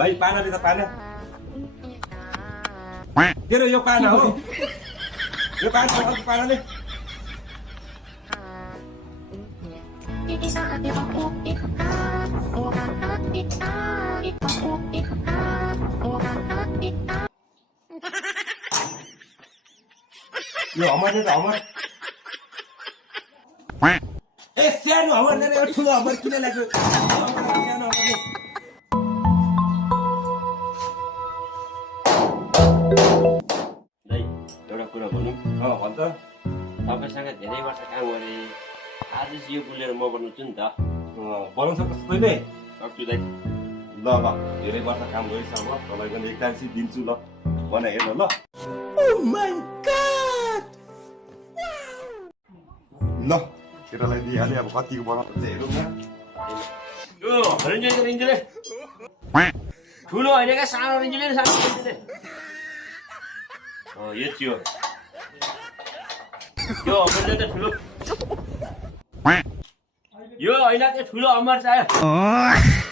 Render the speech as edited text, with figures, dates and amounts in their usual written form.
भाइ पाना दे त पाना तेरो यो पाना हो यो पाना ले यो हमर दे त हमर ए सानो हमर ने ठुलो हमर किन लाग्यो सानो हमर दाइ एउटा कुरा भनौँ भन्छ तपाईँसँग धेरै वर्ष काम गरेँ आज यो बुलेर म बनाउँछु नि त बनाउन सक्छ तैँले सक्छु दाइ ल ल धेरै वर्ष काम गरिसक्यो तपाईँको एकतालिस दिन्छु ल बना हेर्नु ल ल केटालाई दिइहालेँ अब कतिको बनाउँछ हेरौँ न यो रेन्जरले ठुलो होइन क्या सानो रेन्जरले सानो रेन्जरले यो थियो यो अमर चाहिँ ठुलो यो होइन त्यो ठुलो अमर चाहियो